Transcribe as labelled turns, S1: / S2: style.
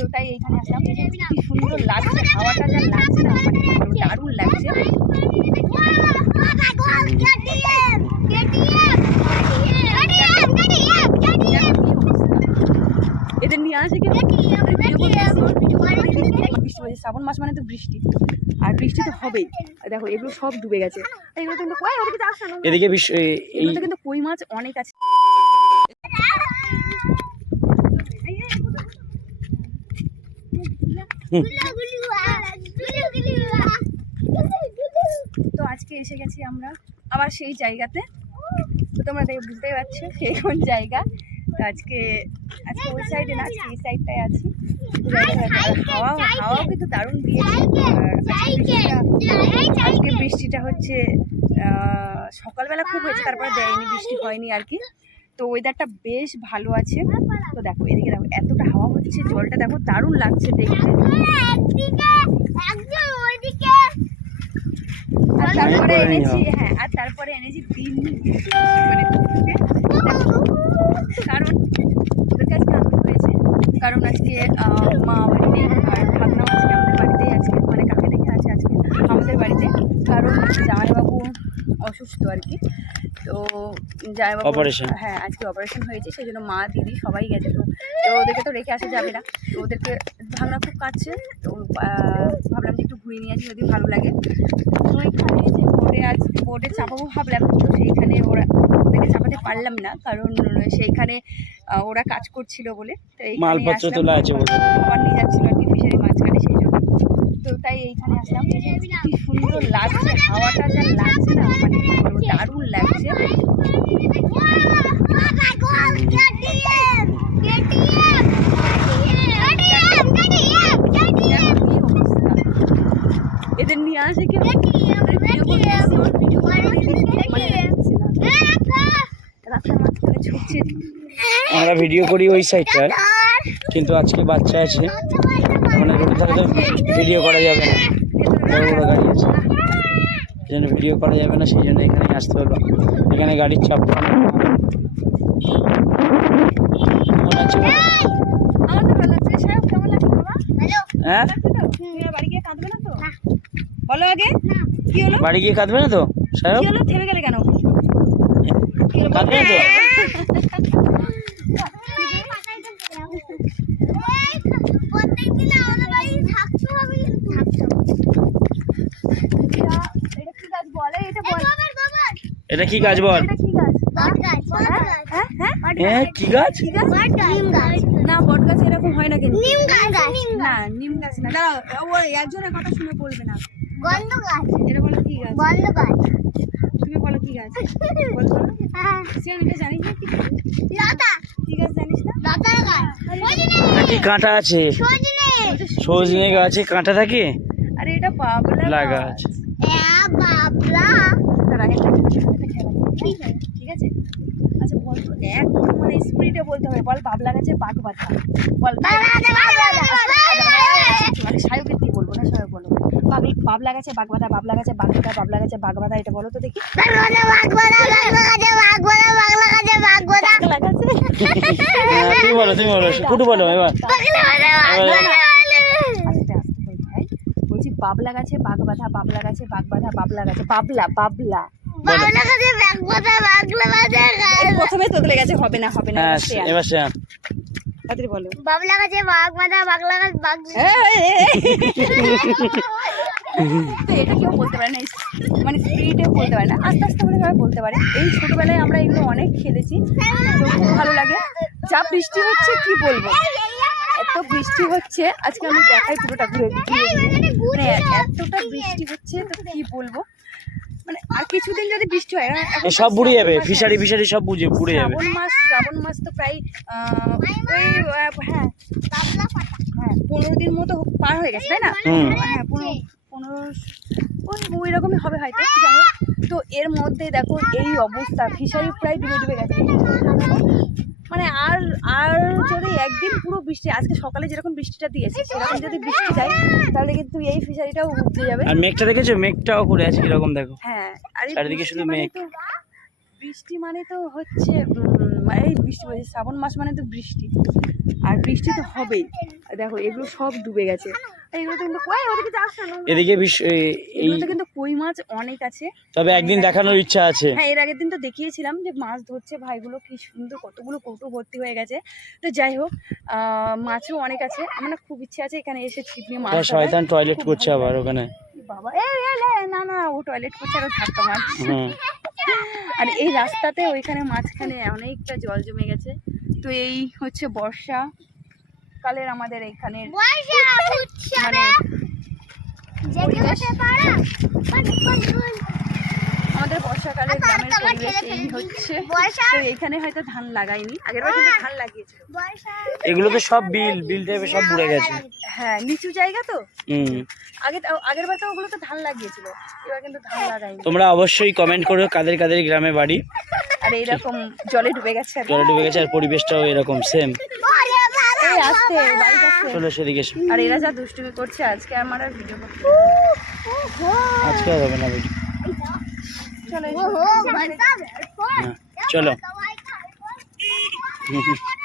S1: তো তাই এইখানে আসলাম। কি সুন্দর লাগছে হাওয়াটা যা লাগছে না মানে দারুণ লাগছে। এদের নিয়ে আসে বৃষ্টি শ্রাবণ মাস মানে তো বৃষ্টি। আর বৃষ্টি তো হবেই। দেখো এগুলো সব ডুবে গেছে। এগুলো কিন্তু
S2: এদিকে
S1: কিন্তু কই মাছ অনেক আছে। তো আজকে এসে গেছি আমরা আবার সেই জায়গাতে। তো তোমরা দেখে বুঝতেই পারছ সেই কোন জায়গা। তো আজকে আজকে ওই সাইডে না, আজকে এই সাইডটায় আছি। হাওয়া হাওয়াও কিন্তু দারুণ দিয়েছে। আজকে বৃষ্টিটা- হচ্ছে সকালবেলা খুব হয়েছে, তারপরে দেয়নি, বৃষ্টি হয়নি আর কি। তো ওয়েদারটা বেশ ভালো আছে। তো দেখো এদিকে দেখো এতটা হাওয়া হচ্ছে জলটা দেখো দারুণ লাগছে দেখতে। আর তারপরে এনেছি হ্যাঁ আর তারপরে এনেছি তিন মানে কুকুরকে। কারণ ওদেরকে আজকে আনতে হয়েছে কারণ আজকে আহ, মা বাড়ি নেই আর ভাবনা আজকে আমাদের বাড়িতেই আজকে মানে কাকে দেখে আছে আজকে আমাদের বাড়িতে কারণ জামাইবাবু অসুস্থ আর কি। তো জামাইবাবু
S2: Operation.
S1: হ্যাঁ আজকে অপারেশন হয়েছে সেই জন্য মা দিদি সবাই গেছে। তো তো ওদেরকে তো রেখে আসা যাবে না। তো ওদেরকে ভাবনা খুব কাছে তো ভাবলাম যে একটু ঘুরিয়ে নিয়ে আসি যদি ভালো লাগে। তো এখানে যে বোর্ডে আজ বোর্ডে চাপাবো ভাবলাম তো সেইখানে ওরা ওদেরকে চাপাতে পারলাম না কারণ সেইখানে ওরা কাজ করছিল বলে। তো এইখানে
S2: মালপত্র। তোলা আছে।
S1: খাবার নিয়ে যাচ্ছিল আর কি ফিশারি মাঝখানে সেই জন্য। তো তাই এইখানে আসলাম। কি সুন্দর লাগছে হাওয়াটা যা লাগছে না মানে কি বলব, দারুণ লাগছে দেখো কি অবস্থা এদের নিয়ে আসে কি ওদের ভিডিও করতে এসে ওর ভিডিও করে মানে রাখছে না। রাস্তার মাঝখানে ছুটছে
S2: আমরা ভিডিও করি ওই সাইডটায় কিন্তু আজকে বাচ্চা আছে। মানে রোড থাকে তো ভিডিও করা যাবে না। বড় বড় গাড়ি আছে। সেই জন্য ভিডিও করা যাবে না সেই জন্য এখানে আসতে হলো। এখানে গাড়ির চাপ কেমন আছে হ্যাঁ
S1: লাগছে তো বাড়ি গিয়ে কাঁদবে না তো বলো আগে কি হলো?
S2: বাড়ি গিয়ে কাঁদবে না তো সাহেব
S1: থেমে গেলে কেন?
S2: কাঁদবে না তো?
S1: এটা কি গাছ বল?
S2: কি গাছ বল
S1: এটা কি গাছ হ্যাঁ
S2: কি গাছ?
S1: না বট গাছ এরকম হয় না কিন্তু। না নিম গাছ না। দাঁড়াও ও একজনের কথা শুনে বলবে না। এটা বলো কি গাছ? তুমি বলো কি গাছ বলো বলো সে এটা জানিস না কি কি গাছ জানিস না
S2: এটা কি কাঁটা আছে সজনে গাছে কাঁটা থাকে
S1: আরে এটা বাবলা গাছ একটা ঠিক আছে আচ্ছা বল তো একদম মানে স্পিডে বলতে হবে বল বাবলা গাছে বাঘ বাঁধা বল মানে সায়কের দিয়ে বলব না সায়ক বলো বাবল- গাছে বাঘ বাঁধা বাবলা গাছে বাঘ বাঁধা বাবলা গাছে বাঘ বাঁধা এটা বলো তো দেখি। বাবলা গাছে
S2: হ্যাঁ, তুমি বলো তুমি বলো কুটু বলো এবার।
S1: বলছি বাবলা গাছে বাঘ বাঁধা বাবলা গাছে বাঘ বাঁধা বাবলা গাছে বাবলা বাবলা প্রথমে তোদলে গেছে হবে না হবে না
S2: হ্যাঁ
S1: এবার
S2: সে
S1: তাড়াতাড়ি বলো।
S3: বাবলা গাছে বাঘ বাঁধা বাগলা গাছ বাঘ
S1: তো এটা কেউ বলতে পারে না মানে স্পিডেও বলতে পারে না। আস্তে আস্তে করে সবাই বলতে পারে। এই ছোটবেলায় আমরা এগুলো অনেক খেলেছি তো খুব ভালো লাগে। যা বৃষ্টি হচ্ছে কি বলব? এত বৃষ্টি হচ্ছে আজকে আমি দেখাই পুরোটা ঘুরে ঘুরে। ঘুরে। মানে এতটা বৃষ্টি হচ্ছে তো কি বলব? মানে আর কিছুদিন যদি বৃষ্টি হয় না,
S2: সব বুড়ে যাবে ফিশারি ফিশারি সব বুঝে বুড়ে যাবে।
S1: শ্রাবণ মাস শ্রাবণ মাস তো প্রায় ওই হ্যাঁ। হ্যাঁ পনেরো দিন মতো পার হয়ে গেছে তাই না? হ্যাঁ পনেরো পনেরো ওই ওই রকমই হবে হয়তো যাই হোক তো এর মধ্যে দেখো এই অবস্থা ফিশারি প্রায় ডুবে ডুবে গেছে। মানে আর আর যদি একদিন পুরো বৃষ্টি আজকে সকালে যেরকম বৃষ্টিটা দিয়েছে সেরকম যদি বৃষ্টি যায় তাহলে কিন্তু এই ফিশারিটাও উঠতে যাবে।
S2: আর মেঘটা দেখেছ? মেঘটাও করে আছে কীরকম দেখো।
S1: হ্যাঁ আর
S2: চারিদিকে শুধু মেঘ।
S1: বৃষ্টি মানে তো হচ্ছে মানে এই বৃষ্টি বলছি শ্রাবণ মাস মানে তো বৃষ্টি। আর বৃষ্টি তো হবেই। দেখো এগুলো সব ডুবে গেছে। এগুলো তো কিন্তু কই ওদিকে যাস না
S2: এদিকে এই- এই
S1: এগুলোতে কিন্তু কই মাছ অনেক আছে।
S2: তবে একদিন দেখানোর ইচ্ছা আছে।
S1: হ্যাঁ এর আগের দিন তো দেখিয়েছিলাম যে মাছ ধরছে ভাইগুলো কি সুন্দর কতগুলো কৌটো ভর্তি হয়ে গেছে। তো যাই হোক আহ, মাছও অনেক আছে। আমার খুব ইচ্ছে আছে এখানে এসে ছিপ নিয়ে মাছ
S2: শয়তান টয়লেট করছে আবার ওখানে।
S1: বাবা এই না না ও টয়লেট করছে আর ধাক্কা মারছে। আর এই রাস্তাতে ওইখানে মাঝখানে অনেকটা জল জমে গেছে। তো এই হচ্ছে বর্ষা। কালের আমাদের
S3: এইখানে
S1: মানে আমাদের বর্ষাকালের গ্রামের পরিবেশ এই হচ্ছে। তো এখানে হয়তো ধান লাগাইনি আগের বার কিন্তু ধান লাগিয়েছিল।
S3: বর্ষা
S2: এগুলো তো সব বিল বিল টাইপের সব বুড়ে গেছে।
S1: হ্যাঁ নিচু জায়গা তো?
S2: হুম।
S1: আগে আগের বার তো ওগুলো তো ধান লাগিয়েছিল। এবার কিন্তু ধান লাগাইনি
S2: তোমরা অবশ্যই কমেন্ট করো কাদের কাদের গ্রামে বাড়ি।
S1: আর এইরকম জলে ডুবে গেছে আর
S2: জলে ডুবে গেছে আর পরিবেশটাও এরকম সেম
S1: আসতে
S2: চলো সেদিকে
S1: আর এরা যা দুষ্টুমি করছে আজকে আমার আর ভিডিও করতে
S2: আজকে হবে না ভিডিও
S1: চলে